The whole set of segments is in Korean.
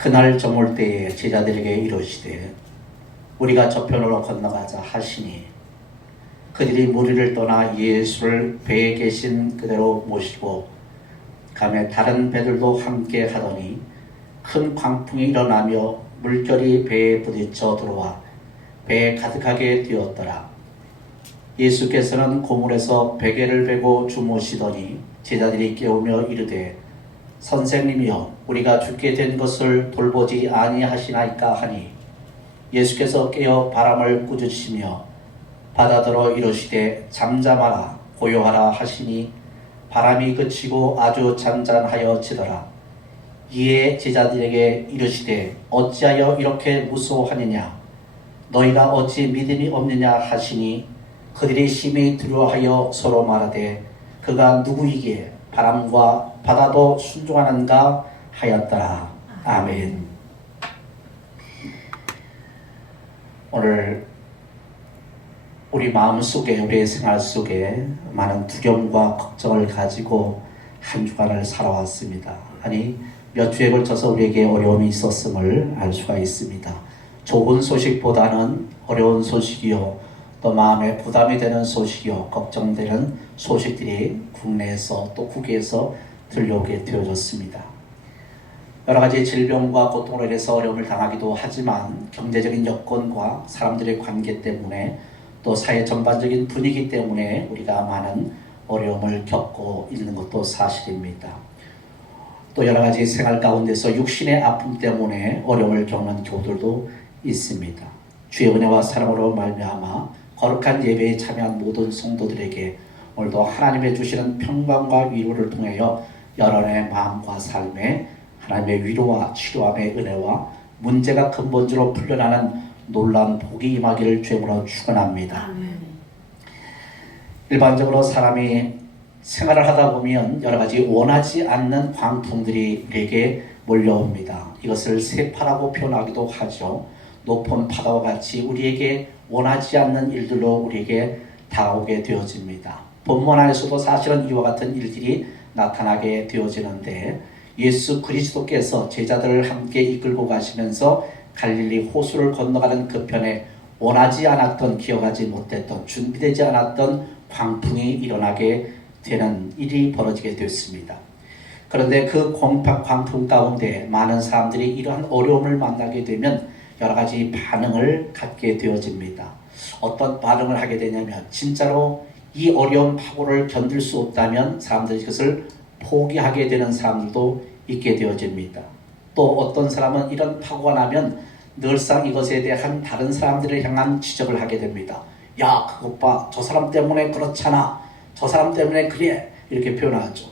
그날 저물 때에 제자들에게 이르시되 우리가 저편으로 건너가자 하시니 그들이 무리를 떠나 예수를 배에 계신 그대로 모시고 가매 다른 배들도 함께 하더니 큰 광풍이 일어나며 물결이 배에 부딪혀 들어와 배에 가득하게 되었더라. 예수께서는 고물에서 베개를 베고 주무시더니 제자들이 깨우며 이르되 선생님이여 우리가 죽게 된 것을 돌보지 아니하시나이까 하니 예수께서 깨어 바람을 꾸짖으시며 바다더러 이르시되 잠잠하라 고요하라 하시니 바람이 그치고 아주 잔잔하여 지더라. 이에 제자들에게 이르시되 어찌하여 이렇게 무서워하느냐 너희가 어찌 믿음이 없느냐 하시니 그들이 심히 두려워하여 서로 말하되 그가 누구이기에 바람과 바다도 순종하는가 하였더라. 아멘. 오늘 우리 마음속에 우리의 생활 속에 많은 두려움과 걱정을 가지고 한 주간을 살아왔습니다. 아니 몇 주에 걸쳐서 우리에게 어려움이 있었음을 알 수가 있습니다. 좋은 소식보다는 어려운 소식이요 또 마음에 부담이 되는 소식이요 걱정되는 소식들이 국내에서 또 국외에서 들려오게 되어졌습니다. 여러 가지 질병과 고통으로 인해서 어려움을 당하기도 하지만 경제적인 여건과 사람들의 관계 때문에 또 사회 전반적인 분위기 때문에 우리가 많은 어려움을 겪고 있는 것도 사실입니다. 또 여러 가지 생활 가운데서 육신의 아픔 때문에 어려움을 겪는 교우들도 있습니다. 주의 은혜와 사랑으로 말미암아 거룩한 예배에 참여한 모든 성도들에게 오늘도 하나님의 주시는 평강과 위로를 통하여 여러분의 마음과 삶에 하나님의 위로와 치료함의 은혜와 문제가 근본적으로 풀려나는 놀라운 복이 임하기를 주님으로 축원합니다. 일반적으로 사람이 생활을 하다 보면 여러 가지 원하지 않는 광풍들이 우리에게 몰려옵니다. 이것을 세파라고 표현하기도 하죠. 높은 파도와 같이 우리에게 원하지 않는 일들로 우리에게 다가오게 되어집니다. 본문 안에서도 사실은 이와 같은 일들이 나타나게 되어지는데 예수 그리스도께서 제자들을 함께 이끌고 가시면서 갈릴리 호수를 건너가는 그 편에 원하지 않았던 기억하지 못했던 준비되지 않았던 광풍이 일어나게 되는 일이 벌어지게 됐습니다. 그런데 그 광풍 가운데 많은 사람들이 이러한 어려움을 만나게 되면 여러 가지 반응을 갖게 되어집니다. 어떤 반응을 하게 되냐면 진짜로 이 어려운 파고를 견딜 수 없다면 사람들이 그것을 포기하게 되는 사람들도 있게 되어집니다. 또 어떤 사람은 이런 파고가 나면 늘상 이것에 대한 다른 사람들을 향한 지적을 하게 됩니다. 야 그것 봐 저 사람 때문에 그렇잖아 저 사람 때문에 그래 이렇게 표현하죠.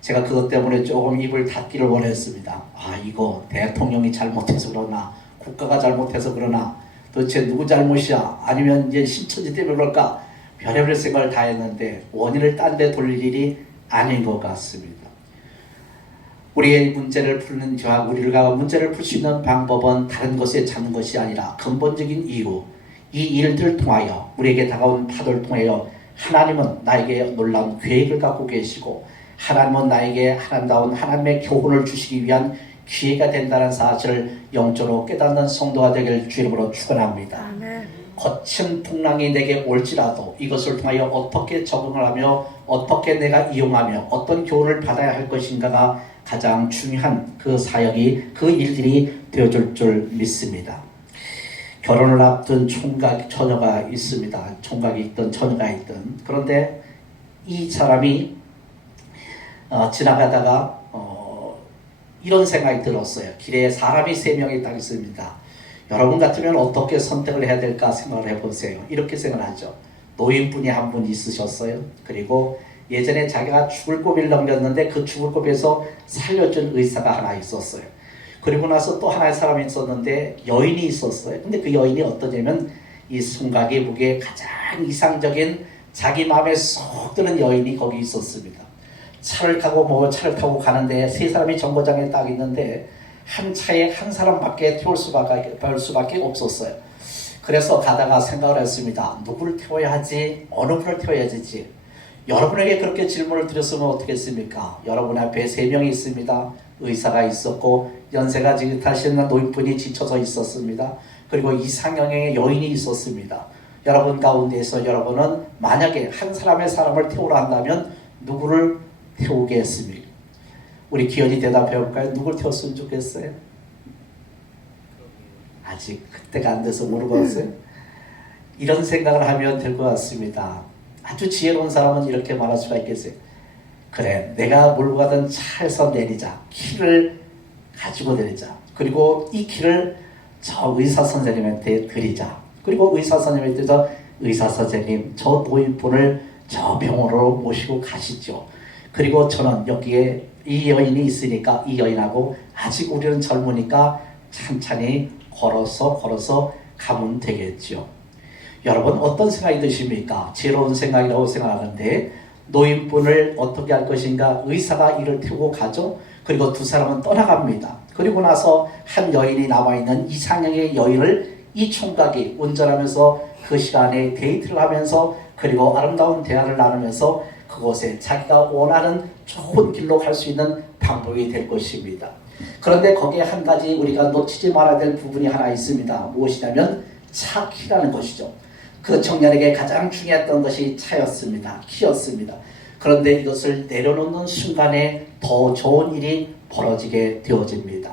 제가 그것 때문에 조금 입을 닫기를 원했습니다. 이거 대통령이 잘못해서 그러나 국가가 잘못해서 그러나 도대체 누구 잘못이야 아니면 이제 신천지 때문에 그럴까 별의별 생각을 다 했는데 원인을 딴 데 돌릴 일이 아닌 것 같습니다. 우리의 문제를 풀는 우리가 문제를 풀 수 있는 방법은 다른 것에 찾는 것이 아니라 근본적인 이유 이 일들을 통하여 우리에게 다가온 파도를 통하여 하나님은 나에게 놀라운 계획을 갖고 계시고 하나님은 나에게 아름다운 하나님의 교훈을 주시기 위한 기회가 된다는 사실을 영적으로 깨닫는 성도가 되길 주 이름으로 축원합니다. 거친 풍랑이 내게 올지라도 이것을 통하여 어떻게 적응을 하며 어떻게 내가 이용하며 어떤 교훈을 받아야 할 것인가가 가장 중요한 그 사역이 그 일들이 되어줄 줄 믿습니다. 결혼을 앞둔 처녀가 있습니다. 총각이 있든 처녀가 있든 그런데 이 사람이 지나가다가 이런 생각이 들었어요. 길에 사람이 3명이 딱 있습니다. 여러분 같으면 어떻게 선택을 해야 될까 생각을 해보세요. 이렇게 생각하죠. 노인분이 한 분 있으셨어요. 그리고 예전에 자기가 죽을 고비를 넘겼는데 그 죽을 고비에서 살려준 의사가 하나 있었어요. 그리고 나서 또 하나의 사람이 있었는데 여인이 있었어요. 근데 그 여인이 어떠냐면 이 총각이 보기에 가장 이상적인 자기 마음에 쏙 드는 여인이 거기 있었습니다. 차를 타고 가는데 3사람이 정거장에 딱 있는데 한 차에 한 사람밖에 태울 수밖에 없었어요. 그래서 가다가 생각을 했습니다. 누구를 태워야 하지? 어느 분을 태워야 하지? 여러분에게 그렇게 질문을 드렸으면 어떻겠습니까? 여러분 앞에 3명이 있습니다. 의사가 있었고 연세가 지긋하신 노인분이 지쳐서 있었습니다. 그리고 이상형의 여인이 있었습니다. 여러분 가운데서 여러분은 만약에 한 사람의 사람을 태우라 한다면 누구를 태우겠습니까? 우리 기현이 대답해 볼까요? 누굴 태웠으면 좋겠어요? 아직 그때가 안 돼서 모르겠어요. 이런 생각을 하면 될 것 같습니다. 아주 지혜로운 사람은 이렇게 말할 수가 있겠어요. 그래, 내가 몰고 가던 차에서 내리자. 키를 가지고 내리자. 그리고 이 키를 저 의사 선생님한테 드리자. 그리고 의사 선생님한테서 의사 선생님, 저 노인분을 저 병원으로 모시고 가시죠. 그리고 저는 여기에 이 여인이 있으니까 이 여인하고 아직 우리는 젊으니까 찬찬히 걸어서 가면 되겠죠. 여러분 어떤 생각이 드십니까? 지혜로운 생각이라고 생각하는데 노인분을 어떻게 할 것인가? 의사가 이를 태우고 가죠. 그리고 두 사람은 떠나갑니다. 그리고 나서 한 여인이 남아있는 이상형의 여인을 이 총각이 운전하면서 그 시간에 데이트를 하면서 그리고 아름다운 대화를 나누면서 그곳에 자기가 원하는 좋은 길로 갈 수 있는 방법이 될 것입니다. 그런데 거기에 한 가지 우리가 놓치지 말아야 될 부분이 하나 있습니다. 무엇이냐면 차 키라는 것이죠. 그 청년에게 가장 중요했던 것이 차였습니다. 키였습니다. 그런데 이것을 내려놓는 순간에 더 좋은 일이 벌어지게 되어집니다.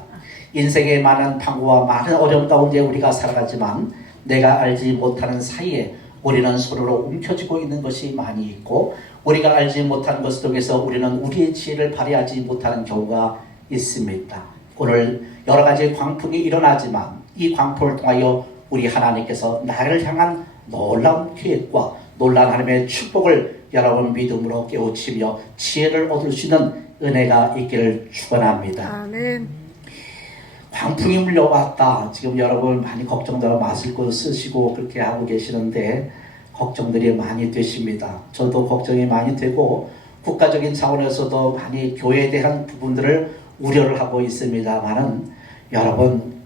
인생의 많은 방구와 많은 어려움 가운데 우리가 살아가지만 내가 알지 못하는 사이에 우리는 서로로 움켜쥐고 있는 것이 많이 있고 우리가 알지 못하는 것을 통해서 우리는 우리의 지혜를 발휘하지 못하는 경우가 있습니다. 오늘 여러 가지 광풍이 일어나지만 이 광풍을 통하여 우리 하나님께서 나를 향한 놀라운 계획과 놀라운 하나님의 축복을 여러분 믿음으로 깨우치며 지혜를 얻을 수 있는 은혜가 있기를 축원합니다. 아멘. 광풍이 물려왔다. 지금 여러분 많이 걱정되고 마스크 쓰시고 그렇게 하고 계시는데 걱정들이 많이 되십니다. 저도 걱정이 많이 되고 국가적인 차원에서도 많이 교회에 대한 부분들을 우려를 하고 있습니다만은 여러분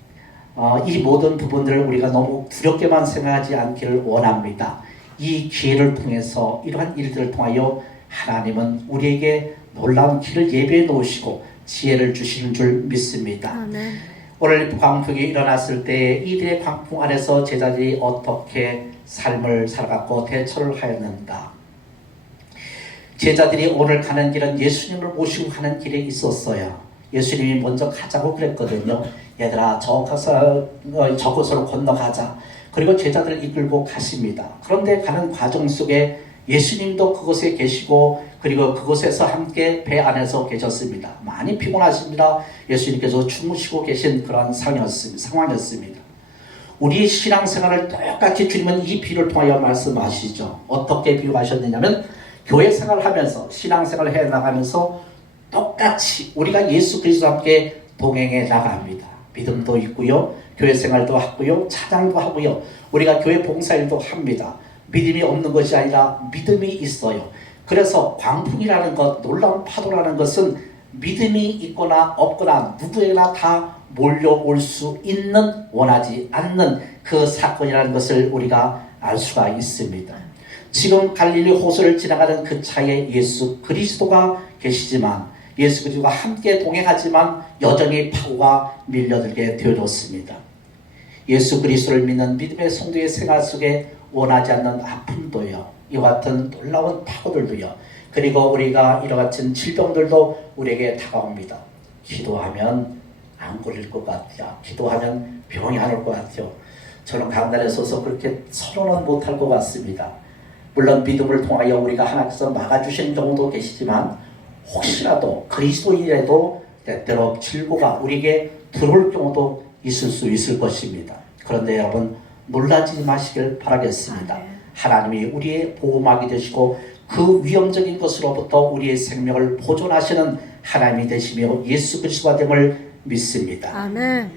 이 모든 부분들을 우리가 너무 두렵게만 생각하지 않기를 원합니다. 이 기회를 통해서 이러한 일들을 통하여 하나님은 우리에게 놀라운 길을 예비해 놓으시고 지혜를 주시는 줄 믿습니다. 아멘. 오늘 광풍이 일어났을 때 이들의 광풍 안에서 제자들이 어떻게 삶을 살아갔고 대처를 하였는가? 제자들이 오늘 가는 길은 예수님을 모시고 가는 길에 있었어요. 예수님이 먼저 가자고 그랬거든요. 얘들아 저곳으로 건너가자. 그리고 제자들을 이끌고 가십니다. 그런데 가는 과정 속에 예수님도 그곳에 계시고 그리고 그곳에서 함께 배 안에서 계셨습니다. 많이 피곤하십니다. 예수님께서 주무시고 계신 그런 상황이었습니다. 우리 신앙생활을 똑같이 주님은 이 비유를 통하여 말씀하시죠. 어떻게 비유하셨느냐면 교회 생활을 하면서 신앙생활을 해나가면서 똑같이 우리가 예수 그리스도와 함께 동행해 나갑니다. 믿음도 있고요. 교회 생활도 하고요. 찬양도 하고요. 우리가 교회 봉사일도 합니다. 믿음이 없는 것이 아니라 믿음이 있어요. 그래서 광풍이라는 것, 놀라운 파도라는 것은 믿음이 있거나 없거나 누구에게나 다 몰려올 수 있는 원하지 않는 그 사건이라는 것을 우리가 알 수가 있습니다. 지금 갈릴리 호수를 지나가는 그 차에 예수 그리스도가 계시지만 예수 그리스도가 함께 동행하지만 여전히 파도가 밀려들게 되어졌습니다. 예수 그리스도를 믿는 믿음의 성도의 생활 속에 원하지 않는 아픔도요. 이와 같은 놀라운 파고들도요. 그리고 우리가 이와 같은 질병들도 우리에게 다가옵니다. 기도하면 안 걸릴 것 같아요. 기도하면 병이 안 올 것 같아요. 저는 강단에 서서 그렇게 선언은 못할 것 같습니다. 물론 믿음을 통하여 우리가 하나님께서 막아주시는 경우도 계시지만 혹시라도 그리스도인이라도 때때로 질고가 우리에게 들어올 경우도 있을 수 있을 것입니다. 그런데 여러분 놀라지 마시길 바라겠습니다. 하나님이 우리의 보호막이 되시고 그 위험적인 것으로부터 우리의 생명을 보존하시는 하나님이 되시며 예수 그리스도가 됨을 믿습니다. 아멘.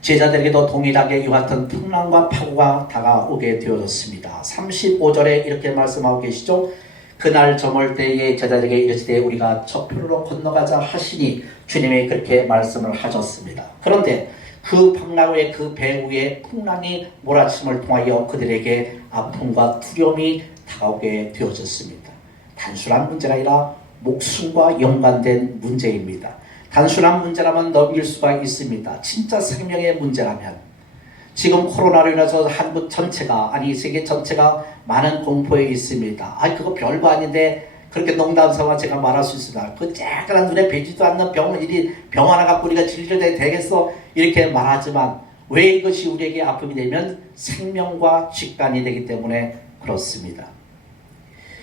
제자들에게도 동일하게 이와 같은 풍랑과 파고가 다가오게 되어졌습니다. 35절에 이렇게 말씀하고 계시죠. 그날 저물 때에 제자들에게 이르시되 우리가 저편으로 건너가자 하시니 주님이 그렇게 말씀을 하셨습니다. 그런데 그 풍랑의 그 배 위에 풍랑이 몰아침을 통하여 그들에게 아픔과 두려움이 다가오게 되어졌습니다. 단순한 문제가 아니라 목숨과 연관된 문제입니다. 단순한 문제라면 넘길 수가 있습니다. 진짜 생명의 문제라면 지금 코로나로 인해서 한국 전체가 아니 세계 전체가 많은 공포에 있습니다. 그거 별거 아닌데 그렇게 농담 삼아 제가 말할 수 있습니다. 그 쬐끈한 눈에 뵈지도 않는 병 하나 갖고 우리가 질질대야 되겠어 이렇게 말하지만 왜 이것이 우리에게 아픔이 되면 생명과 직관이 되기 때문에 그렇습니다.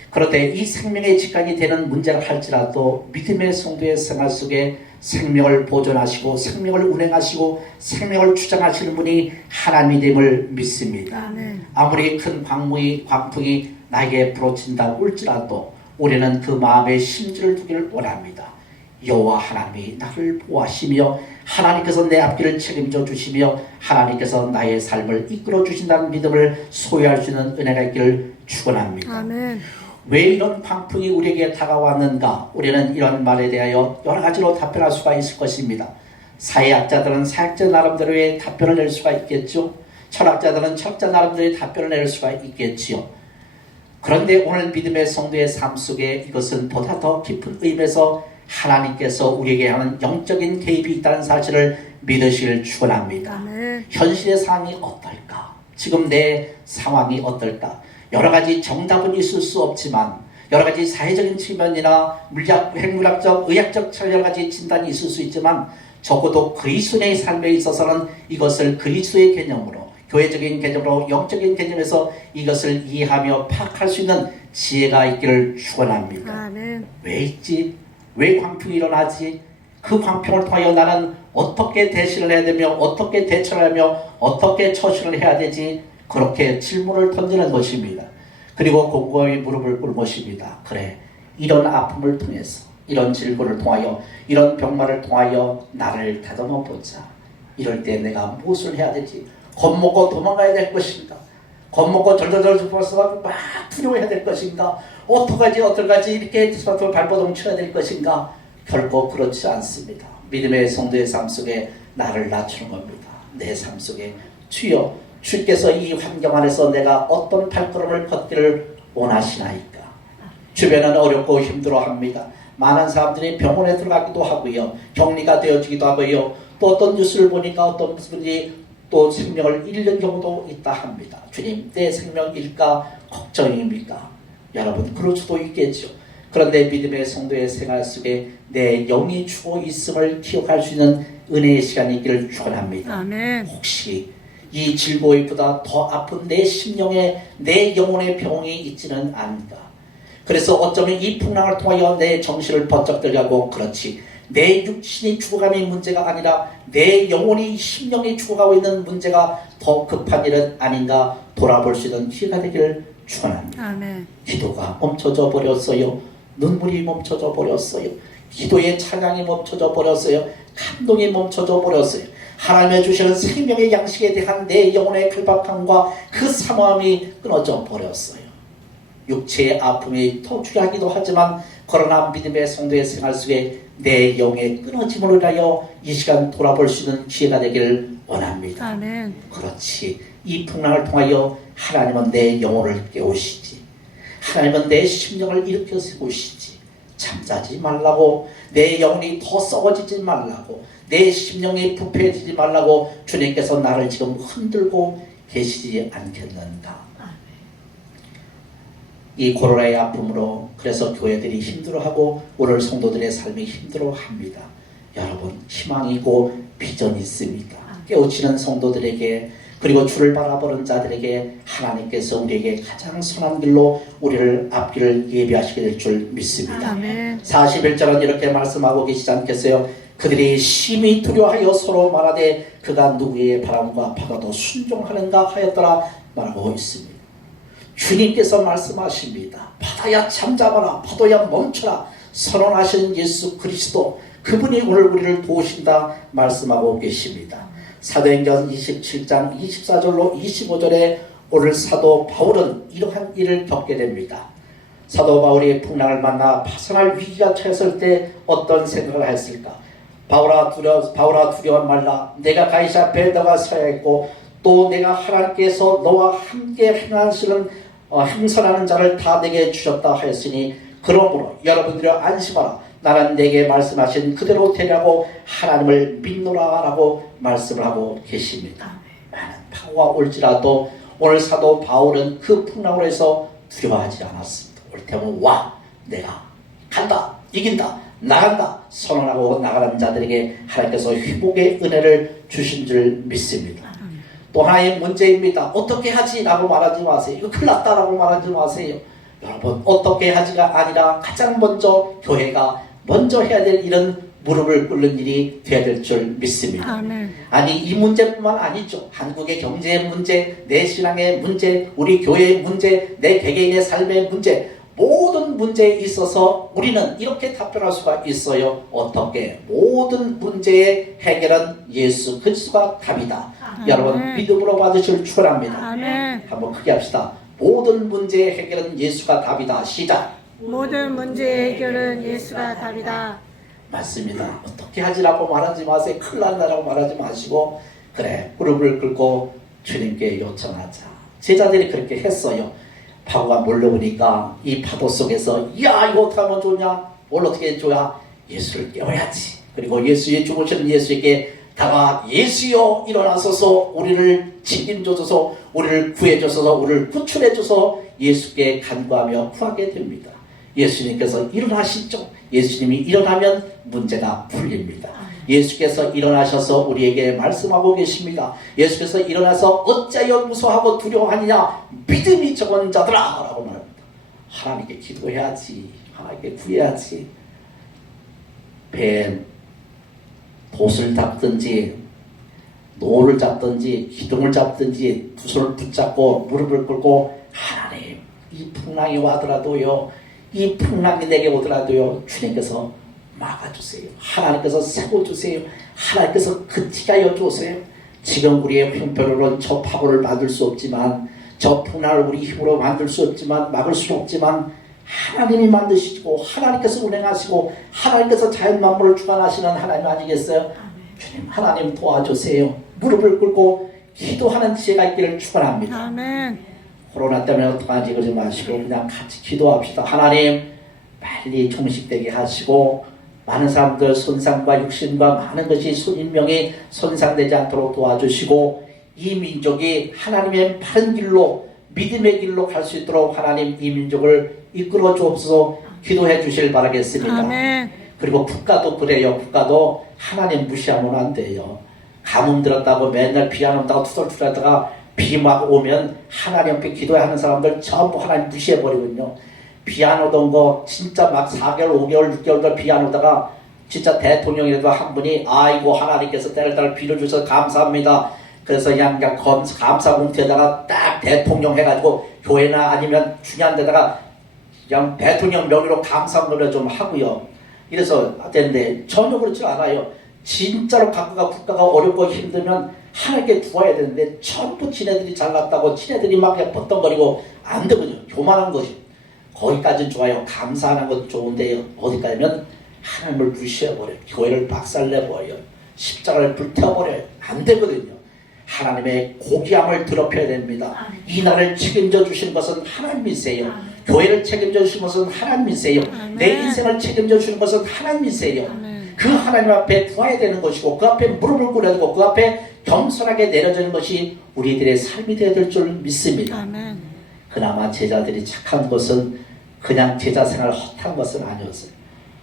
그런데 이 생명의 직관이 되는 문제를 할지라도 믿음의 성도의 생활 속에 생명을 보존하시고 생명을 운행하시고 생명을 주장하시는 분이 하나님임을 믿습니다. 아무리 큰 광풍이 나에게 부러친다고 할지라도 우리는 그 마음의 심지를 두기를 원합니다. 여호와 하나님이 나를 보호하시며 하나님께서 내 앞길을 책임져 주시며 하나님께서 나의 삶을 이끌어 주신다는 믿음을 소유할 수 있는 은혜가 있기를 축원합니다. 아멘. 왜 이런 광풍이 우리에게 다가왔는가? 우리는 이런 말에 대하여 여러 가지로 답변할 수가 있을 것입니다. 사회학자들은 사회학자 나름대로의 답변을 낼 수가 있겠죠. 철학자들은 철학자 나름대로의 답변을 낼 수가 있겠지요. 그런데 오늘 믿음의 성도의 삶 속에 이것은 보다 더 깊은 의미에서 하나님께서 우리에게 하는 영적인 개입이 있다는 사실을 믿으시길 축원합니다. 아멘. 현실의 상황이 어떨까? 지금 내 상황이 어떨까? 여러 가지 정답은 있을 수 없지만 여러 가지 사회적인 측면이나 핵물학적, 의학적 여러 가지 진단이 있을 수 있지만 적어도 그리스도의 삶에 있어서는 이것을 그리스도의 개념으로 교회적인 개념으로 영적인 개념에서 이것을 이해하며 파악할 수 있는 지혜가 있기를 축원합니다. 아멘. 왜 있지? 왜 광풍이 일어나지? 그 광풍을 통하여 나는 어떻게 대신을 해야 되며 어떻게 대처를 하며 어떻게 처신을 해야 되지? 그렇게 질문을 던지는 것입니다. 그리고 곰곰이 무릎을 꿇는 것입니다. 그래, 이런 아픔을 통해서 이런 질문을 통하여 이런 병마를 통하여 나를 다듬어 보자. 이럴 때 내가 무엇을 해야 되지? 겁먹고 도망가야 될 것인가? 겁먹고 절절절 죽어서 막 두려워해야 될 것인가? 어떡하지 이렇게 발버둥 쳐야 될 것인가? 결코 그렇지 않습니다. 믿음의 성도의 삶 속에 나를 낮추는 겁니다. 내 삶 속에 주께서 이 환경 안에서 내가 어떤 발걸음을 걷기를 원하시나이까? 주변은 어렵고 힘들어합니다. 많은 사람들이 병원에 들어가기도 하고요. 격리가 되어지기도 하고요. 또 어떤 뉴스를 보니까 어떤 분이 또 생명을 잃는 경우도 있다 합니다. 주님, 내 생명 잃까 걱정입니까? 여러분, 그럴 수도 있겠죠. 그런데 믿음의 성도의 생활 속에 내 영이 죽어 있음을 기억할 수 있는 은혜의 시간이 있기를 축원합니다. 아멘. 혹시 이 질보이보다 더 아픈 내 심령에 내 영혼의 병이 있지는 않은가? 그래서 어쩌면 이 풍랑을 통하여 내 정신을 번쩍 들게 그렇지, 내 육신이 죽어감이 문제가 아니라 내 영혼이 심령이 죽어가고 있는 문제가 더 급한 일은 아닌가 돌아볼 수 있는 기회가 되기를 축원합니다. 아멘. 기도가 멈춰져 버렸어요. 눈물이 멈춰져 버렸어요. 기도의 찬양이 멈춰져 버렸어요. 감동이 멈춰져 버렸어요. 하나님의 주시는 생명의 양식에 대한 내 영혼의 갈박함과 그 사모함이 끊어져 버렸어요. 육체의 아픔이 통출하기도 하지만 그러나 믿음의 성도의 생활 속에 내 영의 끊어짐으로 인하여 이 시간 돌아볼 수 있는 기회가 되기를 원합니다. 아멘. 그렇지. 이 풍랑을 통하여 하나님은 내 영혼을 깨우시지. 하나님은 내 심령을 일으켜 세우시지. 잠자지 말라고, 내 영혼이 더 썩어지지 말라고, 내 심령이 부패해지지 말라고 주님께서 나를 지금 흔들고 계시지 않겠는가? 이 코로나의 아픔으로 그래서 교회들이 힘들어하고 오늘 성도들의 삶이 힘들어합니다. 여러분, 희망이고 비전이 있습니다. 깨우치는 성도들에게 그리고 주를 바라보는 자들에게 하나님께서 우리에게 가장 선한 길로 우리를 앞길을 예비하시게 될 줄 믿습니다. 아멘. 41절은 이렇게 말씀하고 계시지 않겠어요? 그들이 심히 두려워하여 서로 말하되 그가 누구의 바람과 바다도 순종하는가 하였더라 말하고 있습니다. 주님께서 말씀하십니다. 바다야 잠잠하라, 파도야 멈춰라. 선언하신 예수 그리스도, 그분이 오늘 우리를 도우신다 말씀하고 계십니다. 사도행전 27장 24절로 25절에 오늘 사도 바울은 이러한 일을 겪게 됩니다. 사도 바울이 풍랑을 만나 파산할 위기가 처했을 때 어떤 생각을 했을까? 바울아 두려워 말라. 내가 가이사 앞에 너가 서야 했고 또 내가 하나님께서 너와 함께 행선하는 자를 다 내게 주셨다 하였으니 그러므로 여러분들이 안심하라. 나는 내게 말씀하신 그대로 되라고 하나님을 믿노라라고 말씀을 하고 계십니다. 많은 파고가 올지라도 오늘 사도 바울은 그 풍랑으로 해서 두려워하지 않았습니다. 올 테면 와, 내가 간다, 이긴다, 나간다 선언하고 나가는 자들에게 하나님께서 회복의 은혜를 주신 줄 믿습니다. 또 하나의 문제입니다. 어떻게 하지? 라고 말하지 마세요. 이거 큰일 났다 라고 말하지 마세요. 여러분, 어떻게 하지가 아니라 가장 먼저 교회가 먼저 해야 될 일은 무릎을 꿇는 일이 되어야 될 줄 믿습니다. 아멘. 아니, 이 문제뿐만 아니죠. 한국의 경제의 문제, 내 신앙의 문제, 우리 교회의 문제, 내 개개인의 삶의 문제, 모든 문제에 있어서 우리는 이렇게 답변할 수가 있어요. 어떻게? 모든 문제의 해결은 예수 그리스도가 답이다. 여러분, 믿음으로 받으실 축원합니다. 아멘. 한번 크게 합시다. 모든 문제의 해결은 예수가 답이다. 시작. 모든 문제의 해결은 예수가 답이다. 맞습니다. 어떻게 하지라고 말하지 마세요. 큰일 난다라고 말하지 마시고, 그래, 무릎을 꿇고 주님께 요청하자. 제자들이 그렇게 했어요. 파도가 몰려오니까 이 파도 속에서, 야, 이거 어떻게 하면 좋냐? 뭘 어떻게 해줘야? 예수를 깨워야지. 그리고 예수의 죽으시는 예수에게 다가, 예수여 일어나소서, 우리를 책임져줘서, 우리를 구해줘서, 우리를 구출해줘서 예수께 간구하며 구하게 됩니다. 예수님께서 일어나시죠. 예수님이 일어나면 문제가 풀립니다. 예수께서 일어나셔서 우리에게 말씀하고 계십니다. 예수께서 일어나서 어찌하여 무서워하고 두려워하느냐? 믿음이 적은 자들아 라고 말합니다. 하나님께 기도해야지. 하나님께 구해야지. 배에 돛을 잡든지 노를 잡든지 기둥을 잡든지 두 손을 붙잡고 무릎을 꿇고, 하나님, 이 풍랑이 와더라도요, 이 풍랑이 내게 오더라도요, 주님께서 막아주세요. 하나님께서 세워주세요. 하나님께서 그치게 하여 주세요. 지금 우리의 형편으로는 저 파고를 만들 수 없지만, 저 풍랑을 우리 힘으로 만들 수 없지만, 막을 수 없지만, 하나님이 만드시고 하나님께서 운행하시고 하나님께서 자연 만물을 주관하시는 하나님 아니겠어요? 주님, 하나님 도와주세요. 무릎을 꿇고 기도하는 지혜가 있기를 축원합니다. 아멘. 코로나 때문에 어떡하지 그러지 마시고 그냥 같이 기도합시다. 하나님, 빨리 종식되게 하시고 많은 사람들 손상과 육신과 많은 것이 인명이 손상되지 않도록 도와주시고, 이 민족이 하나님의 바른 길로, 믿음의 길로 갈 수 있도록 하나님 이 민족을 이끌어 주옵소서. 기도해 주실 바라겠습니다. 아멘. 그리고 국가도 그래요. 국가도 하나님 무시하면 안 돼요. 가뭄 들었다고 맨날 비 안 온다고 투덜투덜하다가 비 막 오면 하나님 앞에 기도하는 사람들 전부 하나님 무시해버리거든요. 비 안 오던 거 진짜 막 4개월, 5개월, 6개월 비 안 오다가 진짜 대통령이라도 한 분이, 아이고 하나님께서 때를 따라 비를 주셔서 감사합니다. 그래서 그냥 감사 봉투에다가 딱 대통령 해가지고 교회나 아니면 중요한 데다가 그냥 대통령 명의로 감사 노래 좀 하고요. 이래서 되는데 전혀 그렇지 않아요. 진짜로 국가가 어렵고 힘들면 하나님께 구해야 되는데 전부 지네들이 잘났다고 지네들이 막 버떡거리고 안 되거든요. 교만한 것이. 거기까지는 좋아요. 감사하는 것도 좋은데요. 어디까지면 하나님을 무시해버려요. 교회를 박살내버려요. 십자가를 불태워버려요. 안 되거든요. 하나님의 고귀함을 더럽혀야 됩니다. 이 나라를 책임져 주시는 것은 하나님이세요. 교회를 책임져 주시는 것은 하나님이세요. 내 인생을 책임져 주시는 것은 하나님이세요. 그 하나님 앞에 구해야 되는 것이고, 그 앞에 무릎을 꿇어야 되고, 그 앞에 겸손하게 내려지는 것이 우리들의 삶이 되어야 될 줄 믿습니다. 아멘. 그나마 제자들이 착한 것은 그냥 제자 생활 헛한 것은 아니었어요.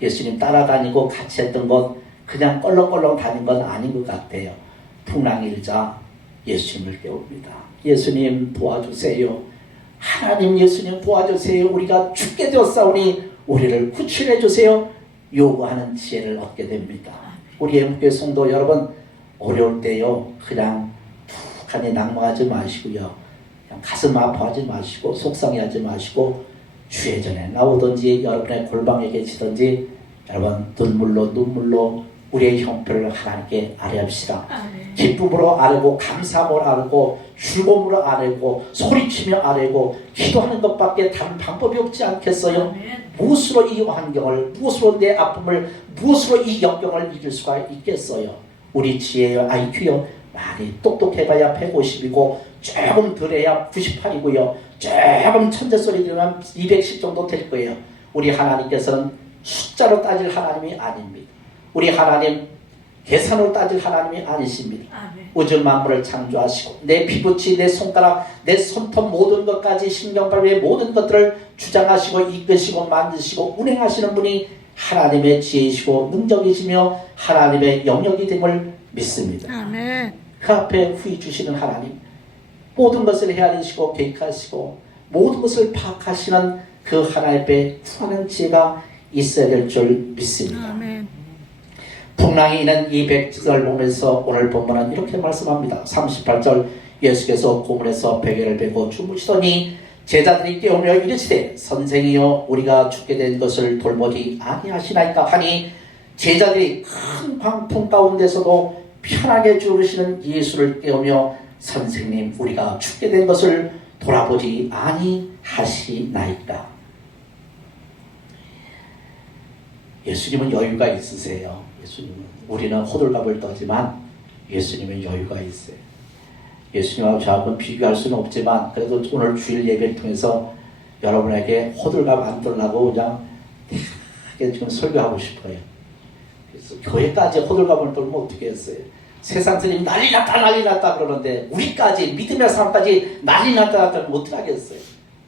예수님 따라다니고 같이 했던 것, 그냥 껄렁껄렁 다닌 건 아닌 것 같아요. 풍랑 일자 예수님을 깨웁니다. 예수님 도와주세요. 하나님, 예수님 도와주세요. 우리가 죽게 되었사오니 우리를 구출해 주세요. 요구하는 지혜를 얻게 됩니다. 우리 애국교회 성도 여러분, 어려울 때요, 그냥 툭하니 낙망하지 마시고요, 그냥 가슴 아파하지 마시고 속상해하지 마시고 주의 전에 나오든지 여러분의 골방에 계시든지 여러분 눈물로 우리의 형편을 하나님께 아뢰합시다. 기쁨으로 아뢰고 감사함으로 아뢰고 즐거움으로 아뢰고 소리치며 아뢰고 기도하는 것밖에 다른 방법이 없지 않겠어요? 무엇으로 이 환경을, 무엇으로 내 아픔을, 무엇으로 이 역경을 이길 수가 있겠어요? 우리 지혜요, IQ요, 많이 똑똑해봐야 150이고 조금 덜해야 98이고요. 조금 천재 소리 들으면 210 정도 될 거예요. 우리 하나님께서는 숫자로 따질 하나님이 아닙니다. 우리 하나님 계산으로 따질 하나님이 아니십니다. 아멘. 우주 만물을 창조하시고 내 피부치, 내 손가락, 내 손톱 모든 것까지 신경발휘의 모든 것들을 주장하시고 이끄시고 만드시고 운행하시는 분이 하나님의 지혜이시고 능력이시며 하나님의 영역이 됨을 믿습니다. 아멘. 그 앞에 후히 주시는 하나님, 모든 것을 헤아리시고 계획하시고 모든 것을 파악하시는 그 하나님 앞에 구하는 지혜가 있어야 될 줄 믿습니다. 아멘. 풍랑이 있는 이 백지를 보면서 오늘 본문은 이렇게 말씀합니다. 38절 예수께서 고문에서 베개를 베고 주무시더니 제자들이 깨우며 이르시되 선생이여 우리가 죽게 된 것을 돌보지 아니하시나이까 하니 제자들이 큰 광풍 가운데서도 편하게 주무시는 예수를 깨우며 선생님 우리가 죽게 된 것을 돌아보지 아니하시나이까. 예수님은 여유가 있으세요. 예수님은 우리는 호들갑을 떠지만 예수님은 여유가 있어요. 예수님하고 저하고는 비교할 수는 없지만 그래도 오늘 주일 예배를 통해서 여러분에게 호들갑 안 떨라고 그냥 되게 지금 설교하고 싶어요. 그래서 교회까지 호들갑을 떨면 어떻게 했어요? 세상 사람이 난리 났다 그러는데 우리까지 믿음의 사람까지 난리 났다 그러면 어떻게 하겠어요?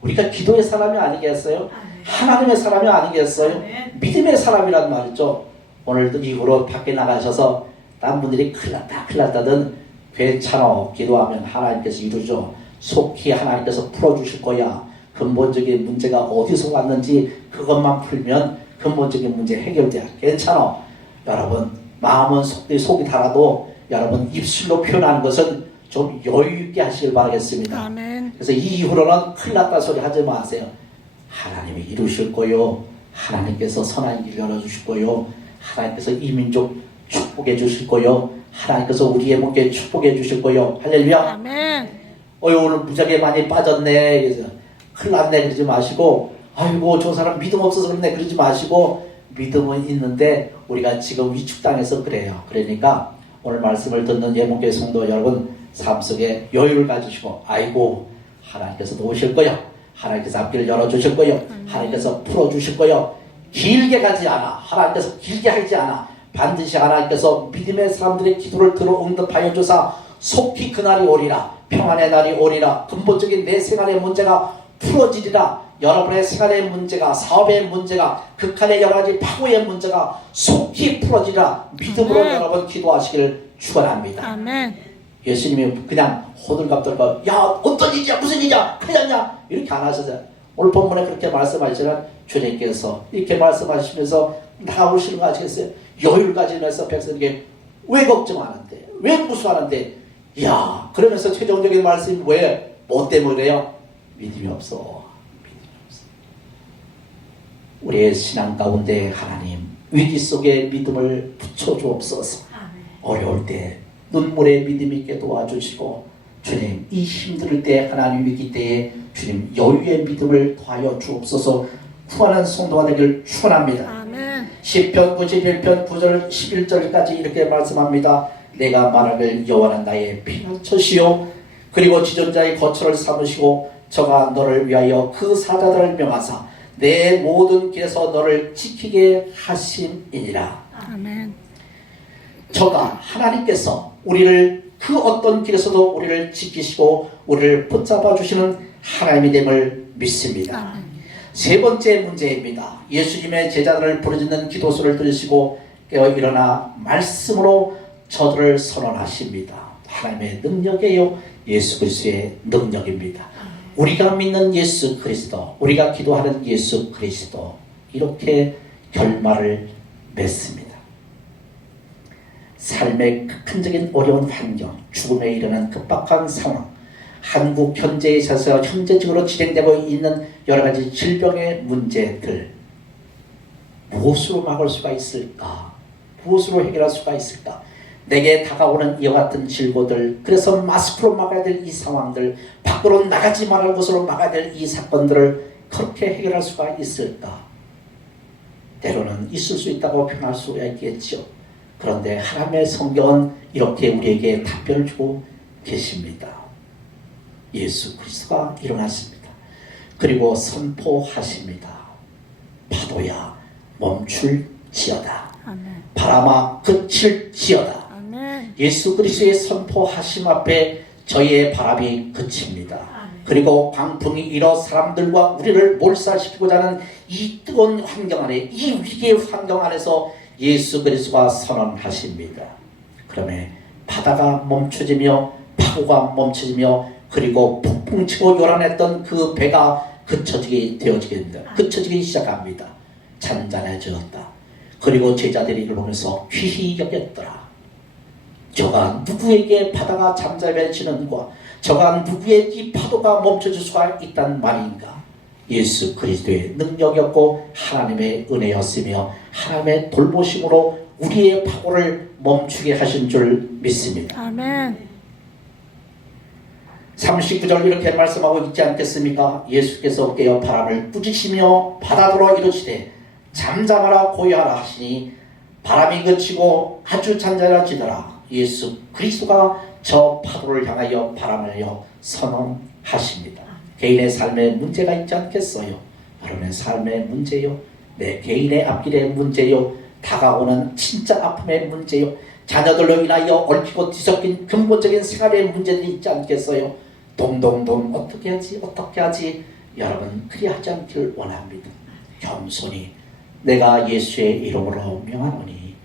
우리가 기도의 사람이 아니겠어요? 하나님의 사람이 아니겠어요? 믿음의 사람이란 말이죠. 오늘도 이후로 밖에 나가셔서 딴 분들이 큰일 났다든 괜찮아 기도하면 하나님께서 이루죠. 속히 하나님께서 풀어주실 거야. 근본적인 문제가 어디서 왔는지 그것만 풀면 근본적인 문제 해결돼. 괜찮아. 여러분 마음은 속이 달아도 여러분 입술로 표현하는 것은 좀 여유 있게 하시길 바라겠습니다. 아멘. 그래서 이 이후로는 큰일 났다 소리 하지 마세요. 하나님이 이루실 거요. 하나님께서 선한 길 열어주실 거요. 하나님께서 이 민족 축복해 주실 거요. 하나님께서 우리의 목에 축복해 주실 거요. 할렐루야. 아멘. 오늘 무지하게 많이 빠졌네. 그래서 큰일 났네 그러지 마시고 아이고 저 사람 믿음 없어서 그러네 그러지 마시고 믿음은 있는데 우리가 지금 위축당해서 그래요. 그러니까 오늘 말씀을 듣는 예목교회 성도 여러분 삶 속에 여유를 가지시고 아이고 하나님께서 도우실 거야. 하나님께서 앞길을 열어주실 거요. 하나님께서 풀어주실 거요. 길게 가지 않아. 하나님께서 길게 하지 않아. 반드시 하나님께서 믿음의 사람들의 기도를 들어 응답하여 주사 속히 그날이 오리라. 평안의 날이 오리라. 근본적인 내 생활의 문제가 풀어지리라. 여러분의 생활의 문제가 사업의 문제가 극한의 여러 가지 파고의 문제가 속히 풀어지리라. 믿음으로 여러분 기도하시기를 축원합니다. 아멘. 예수님이 그냥 호들갑 떨고 야 어떤 일이야 무슨 일이야 큰일 났냐 이렇게 안 하셨어요. 오늘 본문에 그렇게 말씀하시는 주님께서 이렇게 말씀하시면서 나오시는 거 아시겠어요? 여유를 가지면서 백성에게 왜 걱정하는데 왜 무수하는데 야 그러면서 최종적인 말씀이 왜 뭐 때문에 그래요? 믿음이 없어. 우리의 신앙 가운데 하나님 위기 속에 믿음을 붙여주옵소서. 어려울 때 눈물의 믿음 있게 도와주시고 주님 이 힘들 때 하나님 위기 때에 주님 여유의 믿음을 더하여 주옵소서. 구하는 성도가 되길 축원합니다. 아멘. 시편 91편 9절 11절까지 이렇게 말씀합니다. 내가 말하길 여호와는 나의 피난처시요 그리고 지존자의 거처를 삼으시고 저가 너를 위하여 그 사자들을 명하사 내 모든 길에서 너를 지키게 하심이니라. 아멘. 저가 하나님께서 우리를 그 어떤 길에서도 우리를 지키시고 우리를 붙잡아 주시는 하나님이 됨을 믿습니다. 아멘. 세 번째 문제입니다. 예수님의 제자들을 부르짖는 기도소를 들으시고 깨어 일어나 말씀으로 저들을 선언하십니다. 하나님의 능력이에요. 예수 그리스도의 능력입니다. 우리가 믿는 예수 그리스도, 우리가 기도하는 예수 그리스도 이렇게 결말을 맺습니다. 삶의 극한적인 어려운 환경, 죽음에 이르는 급박한 상황, 한국 현재에 있어서 현재적으로 진행되고 있는 여러 가지 질병의 문제들 무엇으로 막을 수가 있을까? 무엇으로 해결할 수가 있을까? 내게 다가오는 이와 같은 질고들, 그래서 마스크로 막아야 될 이 상황들, 밖으로 나가지 말할 것으로 막아야 될 이 사건들을 그렇게 해결할 수가 있을까? 때로는 있을 수 있다고 표현할 수가 있겠죠. 그런데 하나님의 성경은 이렇게 우리에게 답변을 주고 계십니다. 예수 그리스도가 일어났습니다. 그리고 선포하십니다. 파도야 멈출지어다. 아멘. 바람아 그칠지어다. 아멘. 예수 그리스도의 선포하심 앞에 저희의 바람이 그칩니다. 그리고 광풍이 일어 사람들과 우리를 몰살시키고자 하는 이 뜨거운 환경 안에, 이 위기의 환경 안에서 예수 그리스도가 선언하십니다. 그러면 바다가 멈춰지며 파고가 멈춰지며 그리고 폭풍치고 요란했던 그 배가 그쳐지게 되어지겠습니다. 그쳐지기 시작합니다. 잔잔해졌다. 그리고 제자들이 이걸 보면서 귀히 여겼더라. 저가 누구에게 바다가 잠잠해지는가, 저가 누구의 이 파도가 멈춰질 수가 있단 말인가. 예수 그리스도의 능력이었고 하나님의 은혜였으며 하나님의 돌보심으로 우리의 파고를 멈추게 하신 줄 믿습니다. 아멘. 39절 이렇게 말씀하고 있지 않겠습니까? 예수께서 깨어 바람을 꾸짖으시며 바다더러 이르시되 잠잠하라 고요하라 하시니 바람이 그치고 아주 잔잔해지더라. 예수 그리스도가 저 파도를 향하여 바람을요 선언하십니다. 개인의 삶에 문제가 있지 않겠어요? 여러분의 삶의 문제요, 내 개인의 앞길의 문제요, 다가오는 진짜 아픔의 문제요, 자녀들로 인하여 얽히고 뒤섞인 근본적인 생활의 문제들이 있지 않겠어요? 동동동 어떻게 하지? 여러분 그리하지 않기를 원합니다. 겸손히 내가 예수의 이름으로 명하노니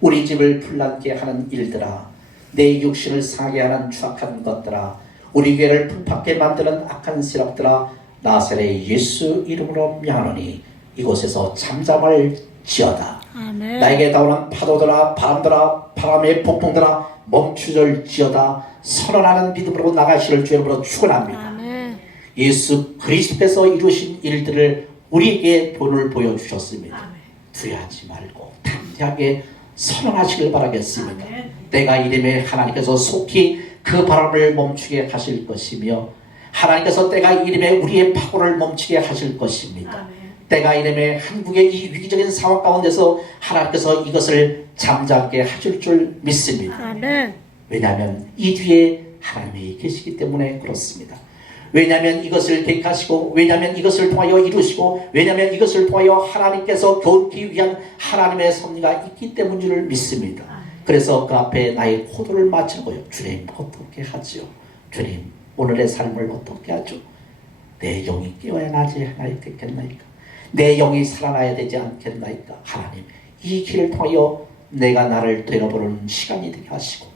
우리 집을 불난게 하는 일들아, 내 육신을 상하게 하는 추악한 것들아, 우리 교회를 풍팍게 만드는 악한 세력들아, 나사렛 예수 이름으로 명하노니 이곳에서 잠잠을 지어다. 아멘. 나에게 다오는 파도들아, 바람들아, 바람의 폭풍들아 멈추절지어다. 선언하는 믿음으로 나가시를 주 이름으로 축원합니다. 아멘. 예수 그리스도께서 이루신 일들을 우리에게 본을 보여주셨습니다. 두려워하지 말고 담대하게 선언하시길 바라겠습니다. 내가 이름에 하나님께서 속히 그 바람을 멈추게 하실 것이며 하나님께서 때가 이름에 우리의 파고를 멈추게 하실 것입니다. 때가 이름에 한국의 이 위기적인 상황 가운데서 하나님께서 이것을 잠잠게 하실 줄 믿습니다. 아멘. 왜냐하면 이 뒤에 하나님이 계시기 때문에 그렇습니다. 왜냐하면 이것을 계획하시고, 왜냐하면 이것을 통하여 이루시고, 왜냐하면 이것을 통하여 하나님께서 교훈기 위한 하나님의 섭리가 있기 때문인 줄 믿습니다. 그래서 그 앞에 나의 호도를 맞춘 거예요. 주님 어떻게 하죠? 주님 오늘의 삶을 어떻게 하죠? 내 영이 깨어야 나지 않겠나이까? 내 영이 살아나야 되지 않겠나이까? 하나님 이 길을 통하여 내가 나를 되돌아보는 시간이 되게 하시고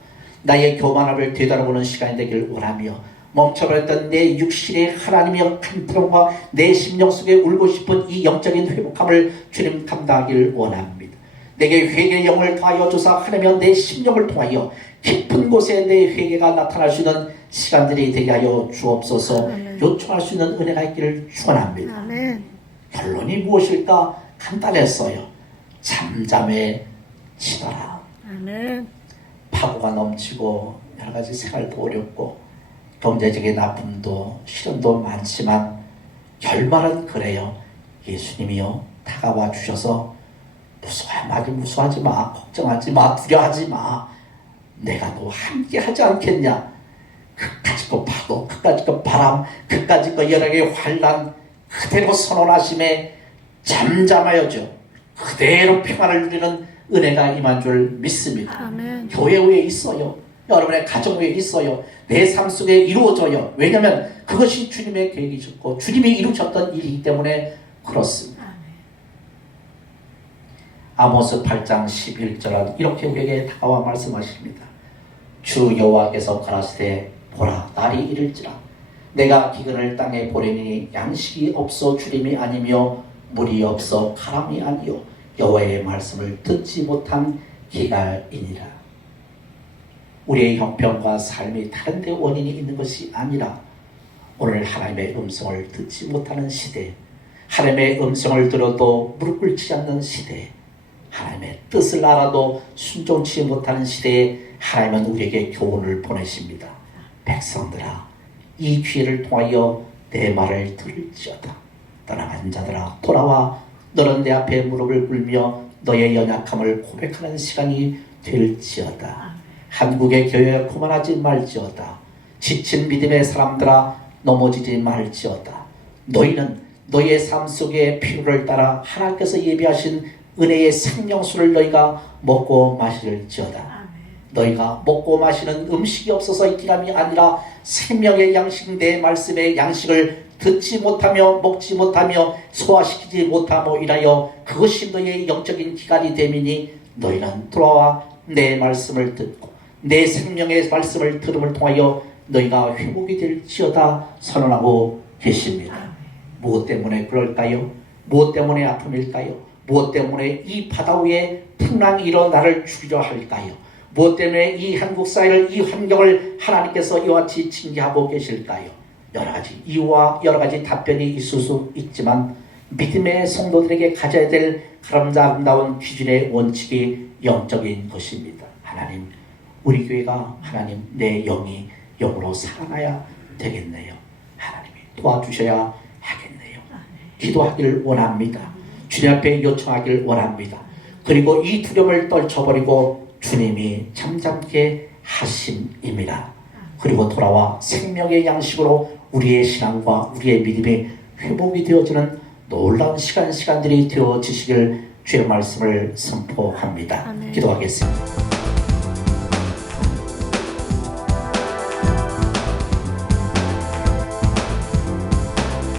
나의 교만함을 되돌아보는 시간이 되길 원하며 멈춰버렸던 내 육신의 하나님의 간통과 내 심령 속에 울고 싶은 이 영적인 회복함을 주님 감당하길 원합니다. 내게 회개의 영을 더하여 주사 하나며 내 심령을 통하여 깊은 곳에 내 회개가 나타날 수 있는 시간들이 되게 하여 주옵소서. 요청할 수 있는 은혜가 있기를 축원합니다. 아멘. 결론이 무엇일까? 간단했어요. 잠잠해지더라. 아멘. 파고가 넘치고 여러 가지 생활도 어렵고 경제적인 아픔도 시련도 많지만 결말은 그래요. 예수님이요 다가와 주셔서 무서워하지 마, 걱정하지 마, 두려워하지 마. 내가 너 함께 하지 않겠냐. 그까짓 거 파도, 그까짓 거 바람, 그까짓 거 여러 개의 환난 그대로 선언하심에 잠잠하여져 그대로 평안을 누리는 은혜가 임한 줄 믿습니다. 아멘. 교회 위에 있어요. 여러분의 가정 위에 있어요. 내 삶 속에 이루어져요. 왜냐하면 그것이 주님의 계획이셨고 주님이 이루셨던 일이기 때문에 그렇습니다. 아모스 8장 11절은 이렇게 우리에게 다가와 말씀하십니다. 주 여호와께서 가라사대 보라 날이 이를지라 내가 기근을 땅에 보내니 양식이 없어 주림이 아니며 물이 없어 가람이 아니요 여호와의 말씀을 듣지 못한 기갈이니라. 우리의 형편과 삶이 다른 데 원인이 있는 것이 아니라 오늘 하나님의 음성을 듣지 못하는 시대, 하나님의 음성을 들어도 무릎 꿇지 않는 시대, 하나님의 뜻을 알아도 순종치 못하는 시대에 하나님은 우리에게 교훈을 보내십니다. 백성들아 이 기회를 통하여 내 말을 들을지어다. 떠나간 자들아 돌아와 너는 내 앞에 무릎을 꿇며 너의 연약함을 고백하는 시간이 될지어다. 한국의 교회에 고만하지 말지어다. 지친 믿음의 사람들아 넘어지지 말지어다. 너희는 너의 삶 속의 필요를 따라 하나님께서 예비하신 은혜의 생명수를 너희가 먹고 마실지어다. 너희가 먹고 마시는 음식이 없어서 기감이 아니라 생명의 양식 내 말씀의 양식을 듣지 못하며 먹지 못하며 소화시키지 못하며 이라여 그것이 너희의 영적인 기간이 됨이니 너희는 돌아와 내 말씀을 듣고 내 생명의 말씀을 들음을 통하여 너희가 회복이 될지어다 선언하고 계십니다. 무엇 때문에 그럴까요? 무엇 때문에 아픔일까요? 무엇 때문에 이 바다 위에 풍랑이 일어 나를 죽이려 할까요? 무엇 때문에 이 한국 사회를, 이 환경을 하나님께서 이와 같이 징계하고 계실까요? 여러 가지 이유와 여러 가지 답변이 있을 수 있지만 믿음의 성도들에게 가져야 될 아름다운 기준의 원칙이 영적인 것입니다. 하나님, 우리 교회가 하나님 내 영이 영으로 살아나야 되겠네요. 하나님이 도와주셔야 하겠네요. 기도하길 원합니다. 주님 앞에 요청하길 원합니다. 그리고 이 두려움을 떨쳐버리고 주님이 잠잠게 하심입니다. 그리고 돌아와 생명의 양식으로 우리의 신앙과 우리의 믿음이 회복이 되어지는 놀라운 시간들이 되어지시길 주의 말씀을 선포합니다. 아멘. 기도하겠습니다.